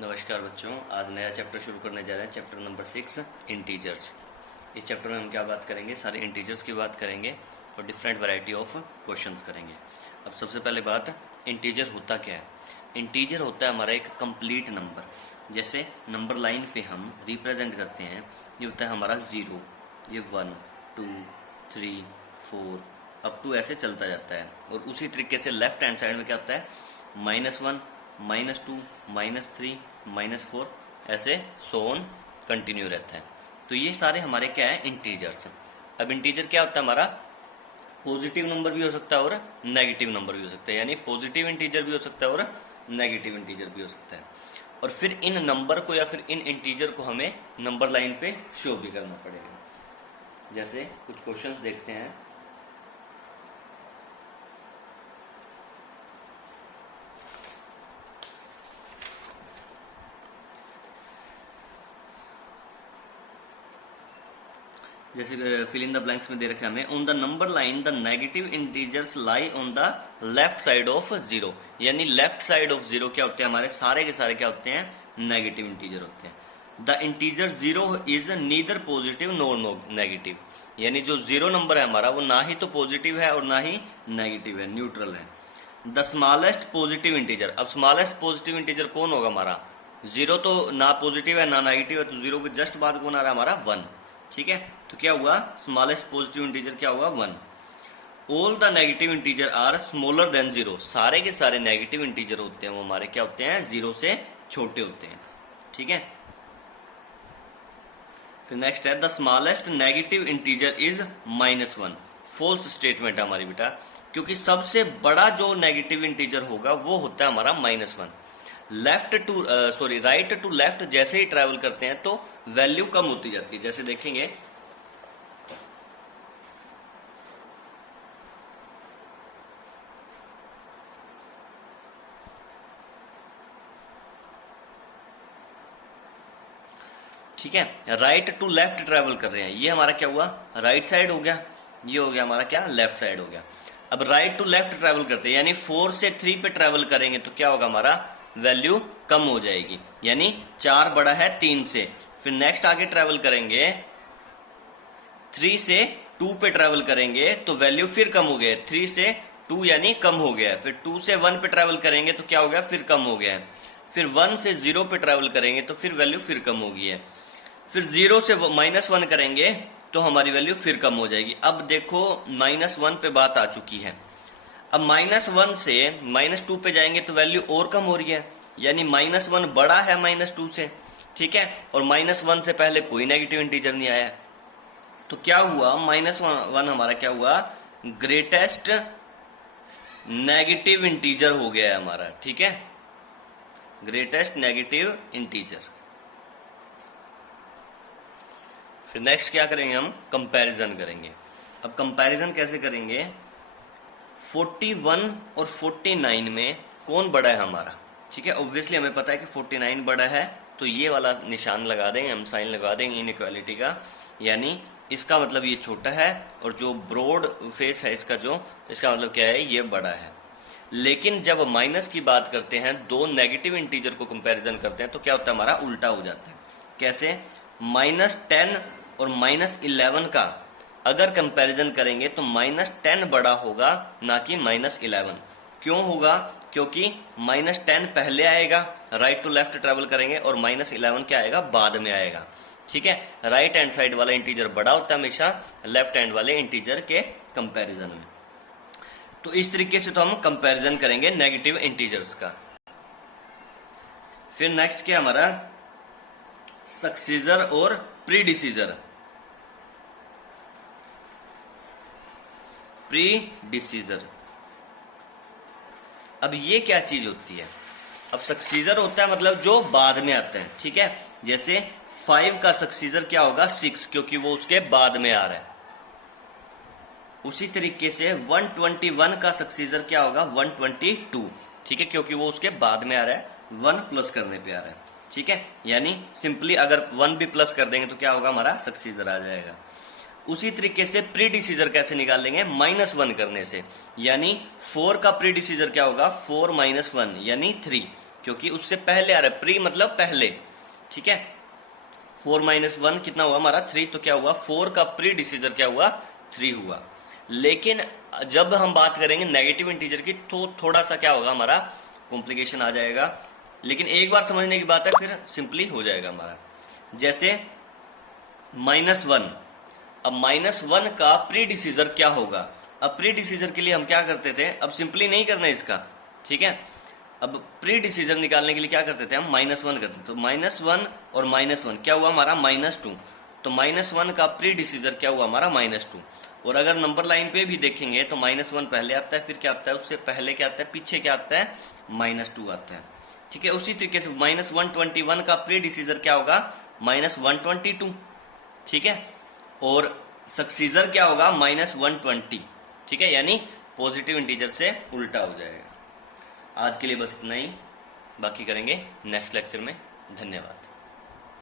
नमस्कार बच्चों, आज नया चैप्टर शुरू करने जा रहे हैं। Chapter number 6 integers. इस चैप्टर में हम क्या बात करेंगे? सारे इंटीजर्स की बात करेंगे और डिफरेंट वैरायटी ऑफ क्वेश्चंस करेंगे। अब सबसे पहले बात, इंटीजर होता क्या है? इंटीजर होता है हमारा एक कंप्लीट नंबर। जैसे नंबर लाइन पे हम रिप्रेजेंट करते हैं, ये होता है हमारा 0, ये 1, 2, 3, 4 अप टू ऐसे चलता जाता है। और उसी तरीके से लेफ्ट हैंड साइड में क्या होता है? -1, -2, -3, -4 ऐसे सोन कंटिन्यू रहता है। तो ये सारे हमारे क्या है? इंटीजर्स। अब इंटीजर क्या होता है हमारा? पॉजिटिव नंबर भी हो सकता है और नेगेटिव नंबर भी हो सकता है, यानी पॉजिटिव इंटीजर भी हो सकता है और नेगेटिव इंटीजर भी हो सकता है। और फिर इन नंबर को या फिर इन इंटीजर को हमें नंबर लाइन पे शो भी करना पड़ेगा। जैसे कुछ क्वेश्चंस देखते हैं। जैसे फिल इन द ब्लैंक्स में दे रखे हमें, on the number line the negative integers lie on the left side of 0। यानी लेफ्ट साइड ऑफ 0 क्या होते हैं? हमारे सारे के सारे क्या होते हैं? नेगेटिव इंटीजर होते हैं। The integer 0 is neither positive nor negative. यानी जो 0 नंबर है हमारा, वो ना ही तो पॉजिटिव है और ना ही नेगेटिव है, न्यूट्रल है। The smallest positive integer. अब स्मॉलेस्ट पॉजिटिव इंटीजर कौन होगा हमारा? 0 तो ना पॉजिटिव है ना नेगेटिव है, तो 0 के जस्ट बाद कौन आ रहा है हमारा? 1। ठीक है, तो क्या हुआ? स्मॉलेस्ट पॉजिटिव इंटीजर क्या हुआ? 1। All the negative integer are smaller than 0। सारे के सारे नेगेटिव इंटीजर होते हैं वो हमारे क्या होते हैं? 0 से छोटे होते हैं। ठीक है, फिर नेक्स्ट है the smallest negative integer is -1। False statement है हमारी बेटा, क्योंकि सबसे बड़ा जो नेगेटिव इंटीजर होगा वो होता है हमारा -1। राइट टू लेफ्ट जैसे ही ट्रेवल करते हैं तो वैल्यू कम होती जाती है। जैसे देखेंगे, ठीक है, राइट टू लेफ्ट ट्रेवल कर रहे हैं, ये हमारा क्या हुआ? राइट साइड हो गया, ये हो गया हमारा क्या? लेफ्ट साइड हो गया। अब राइट टू लेफ्ट ट्रेवल करते हैं, यानी 4 से 3 पे ट्रेवल करेंगे तो क्या होगा हमारा? वैल्यू कम हो जाएगी, यानी 4 बड़ा है 3 से। फिर नेक्स्ट आगे ट्रेवल करेंगे, 3 से 2 पे ट्रेवल करेंगे तो वैल्यू फिर कम हो गया। 3 से 2 यानी कम हो गया। फिर 2 से 1 पे ट्रेवल करेंगे तो क्या हो गया? फिर कम हो गया है। फिर 1 से 0 पे ट्रेवल करेंगे तो फिर वैल्यू फिर कम हो गई है। फिर 0 से -1 करेंगे तो हमारी वैल्यू फिर कम हो जाएगी। अब देखो -1 पे बात आ चुकी है। अब -1 से -2 पे जाएंगे तो वैल्यू और कम हो रही है, यानी -1 बड़ा है -2 से। ठीक है, और -1 से पहले कोई नेगेटिव इंटीजर नहीं आया, तो क्या हुआ? -1 हमारा क्या हुआ? ग्रेटेस्ट नेगेटिव इंटीजर हो गया है हमारा। ठीक है, ग्रेटेस्ट नेगेटिव इंटीजर। फिर नेक्स्ट क्या करेंगे? हम कंपैरिजन करेंगे। अब कंपैरिजन कैसे करेंगे? 41 और 49 में कौन बड़ा है हमारा? ठीक है, ऑब्वियसली हमें पता है कि 49 बड़ा है, तो ये वाला निशान लगा देंगे, हम साइन लगा देंगे इनइक्वालिटी का, यानी इसका मतलब ये छोटा है, और जो ब्रॉड फेस है इसका इसका मतलब क्या है? ये बड़ा है। लेकिन जब माइनस की बात करते हैं, दो नेगेटिव इंटीजर को कंपैरिजन करते हैं, तो क्या होता है? हमारा उल्टा हो जाता है। कैसे? -10 और -11 का अगर कंपैरिजन करेंगे तो -10 बड़ा होगा, ना कि -11। क्यों होगा? क्योंकि -10 पहले आएगा, राइट टू लेफ्ट ट्रेवल करेंगे, और -11 क्या आएगा? बाद में आएगा। ठीक है, राइट हैंड साइड वाला इंटीजर बड़ा होता है हमेशा लेफ्ट हैंड वाले इंटीजर के कंपैरिजन में। तो इस तरीके से तो हम कंपैरिजन करेंगे नेगेटिव इंटीजर्स का। फिर नेक्स्ट क्या हमारा? सक्सीजर और प्रीडिसीजर। प्रीडिसीजर, अब ये क्या चीज होती है? अब सक्सीजर होता है मतलब जो बाद में आता है। ठीक है, जैसे 5 का सक्सीजर क्या होगा? 6, क्योंकि वो उसके बाद में आ रहा है। उसी तरीके से 121 का सक्सीजर क्या होगा? 122। ठीक है, क्योंकि वो उसके बाद में आ रहा है, 1 प्लस करने पे आ रहा है। ठीक है, यानी सिंपली अगर 1 भी प्लस कर देंगे तो क्या होगा? हमारा सक्सीजर आ जाएगा। उसी तरीके से प्रीडिसीजर कैसे निकाल लेंगे? -1 करने से, यानी 4 का प्रीडिसीजर क्या होगा? 4 - 1 यानी 3। क्योंकि उससे पहले आ रहा है, प्री मतलब पहले, ठीक है। 4 - 1 कितना हुआ हमारा 3, तो क्या हुआ 4 का प्री डिसीजर क्या हुआ 3 हुआ। लेकिन जब हम बात करेंगे नेगेटिव इंटीजर की तो थोड़ा सा क्या होगा हमारा कॉम्प्लिकेशन आ जाएगा, लेकिन एक बार समझने की बात है फिर सिंपली हो जाएगा हमारा। जैसे -1, अब -1 का प्री डिसीजर क्या होगा। अब प्री डिसीजर के लिए हम क्या करते थे, अब सिंपली नहीं करना इसका, ठीक है। अब प्री डिसीजर निकालने के लिए क्या करते थे हम -1 करते थे, तो -1 और -1 क्या हुआ हमारा -2, तो -1 का प्री डिसीजर क्या हुआ हमारा -2। और अगर नंबर लाइन पे भी देखेंगे तो -1 पहले आता है, फिर क्या आता है उससे पहले क्या आता है, पीछे क्या आता है -2 आता है, ठीक है। उसी तरीके से -121 का प्री डिसीजर क्या होगा -122, ठीक है। और सक्सीजर क्या होगा -120, ठीक है, यानी पॉजिटिव इंटीजर से उल्टा हो जाएगा। आज के लिए बस इतना ही, बाकी करेंगे नेक्स्ट लेक्चर में। धन्यवाद।